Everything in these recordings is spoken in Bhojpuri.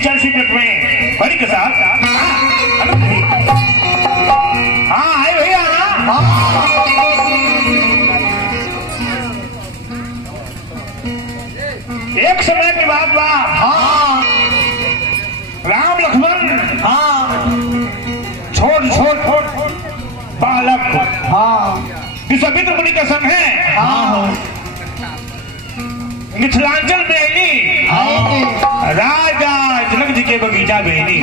इस 40 मिनट में बड़ी के साथ हाँ आए भैया ना एक समय की बात बा हाँ राम लक्ष्मण हाँ छोट बालक हाँ विश्वामित्र मुनि का संग है हाँ मिथिलांचल बेनी राजा जनक जी के बगीचा बेनी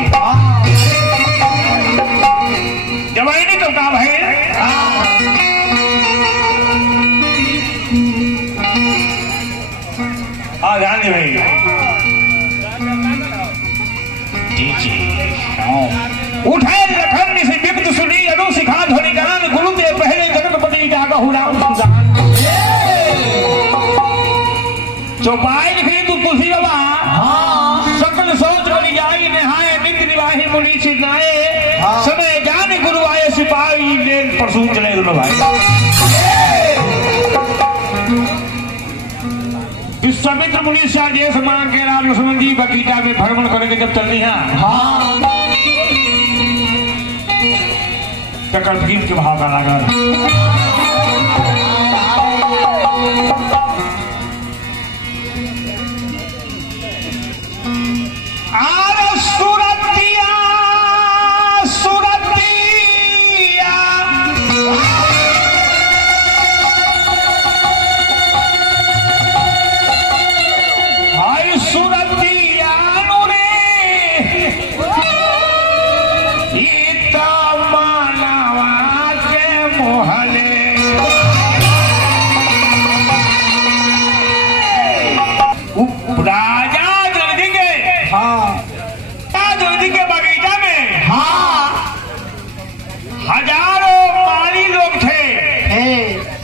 जवानी तो का भाई गांधी भाई उठाए लखन से विक्त सुनी अनु सिखा ध्वनि गान गुरुदेव पहले जनकपति जागा हुआ चौपाई लिखी तू तुलसी बाबा हाँ सकल सोच बनी जाई नहाए नित्य निवाही मुनि सिनाए समय जान गुरु आए सिपाही ले परसू चले दोनों भाई विश्वामित्र मुनि से आदेश मांग के राम लक्ष्मण जी बगीचा में भ्रमण करेंगे जब चलनी है हाँ चक्कर गीत के भाव का लागल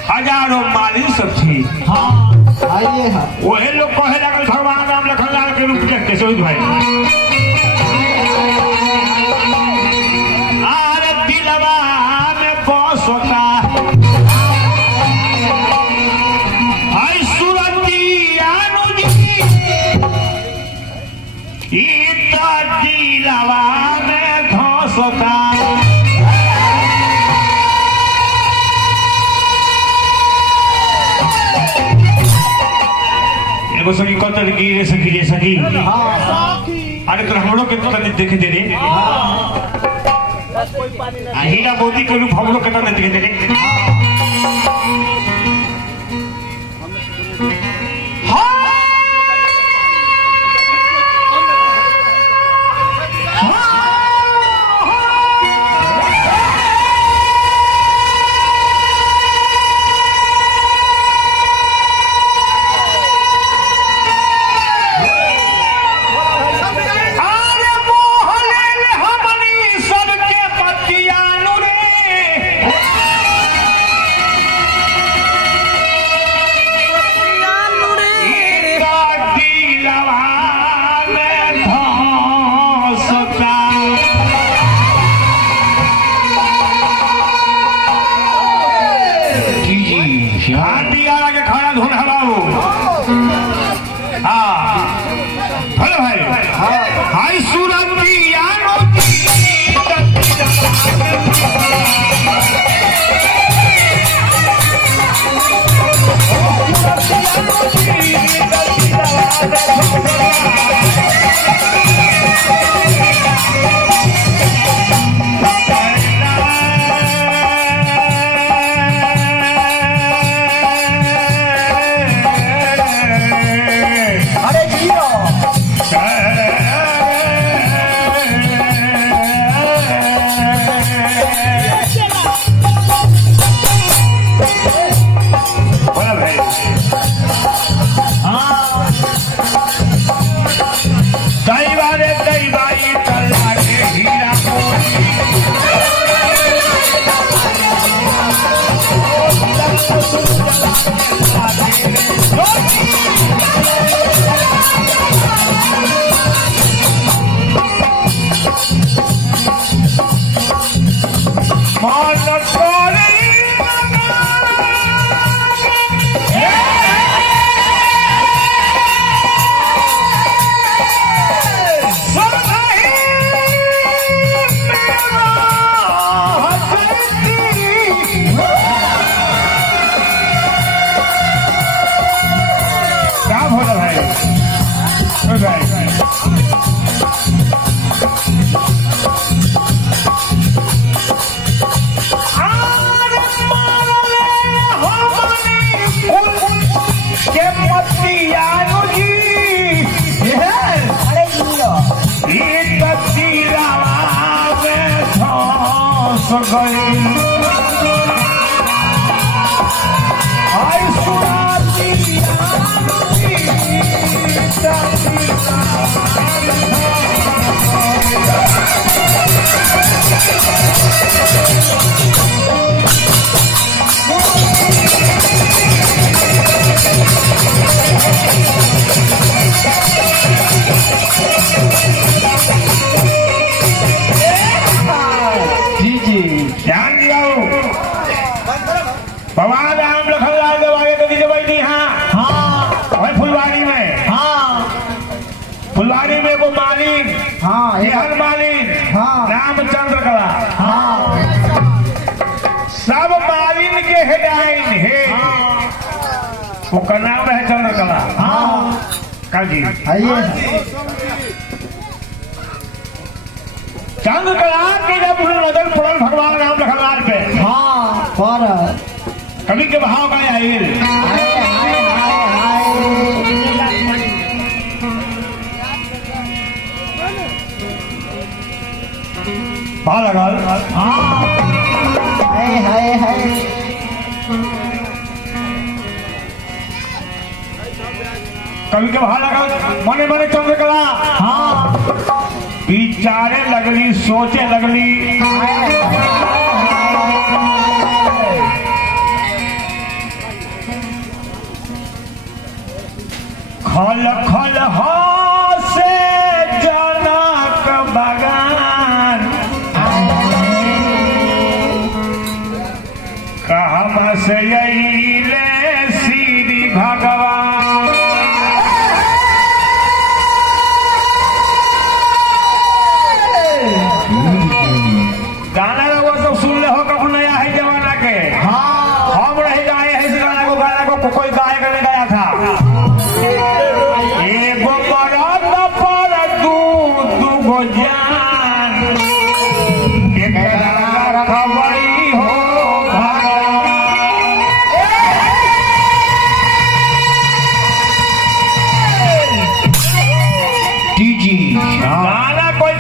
हजारों माली सब थी वही लोग कहे लगल भगवान राम लखन लाल के रूप में कैसे हुई भाई आर दिलवा में बसता भाई सुरतिया नदी इतना दिलवा में धसता सखी कौन तरीके रे सखी अरे तो हम लोग के तो देखे दे रे हीरा मोदी के रूप हम लोग के तो देखे दे रे गई आई सुनाती जी जी ध्यान दिया भगवान राम लखनलाल जब आगे कभी जब बैठी हाँ हाँ वही फुलवारी में हाँ फुलवारी में वो मालिन हाँ हर मालिन हाँ रामचंद्र कला हाँ सब मालिन के हेडाइन है वो का नाम है चंद्रकला हाँ का जी आइए चंद्रकला के जब नजर पड़ल भगवान राम लखनलाल पे हाँ पर कभी के भाव का आइल हाय हाय हाय भाव लगल हाँ हाय हाय हाय कभी के भाव लगल मने मने चंद्रकला हाँ विचारे लगली सोचे लगली खल खल से जनक बगान कहम से अइले श्री भगवान गाना लोग सब सुन ले हो कभी नया है जमाना के हाँ हम रह गाए हैं इस गाना को कोई गायक ने गाया था एगो मरद पर दू जान एकरा रखबई हो जी गाना कोई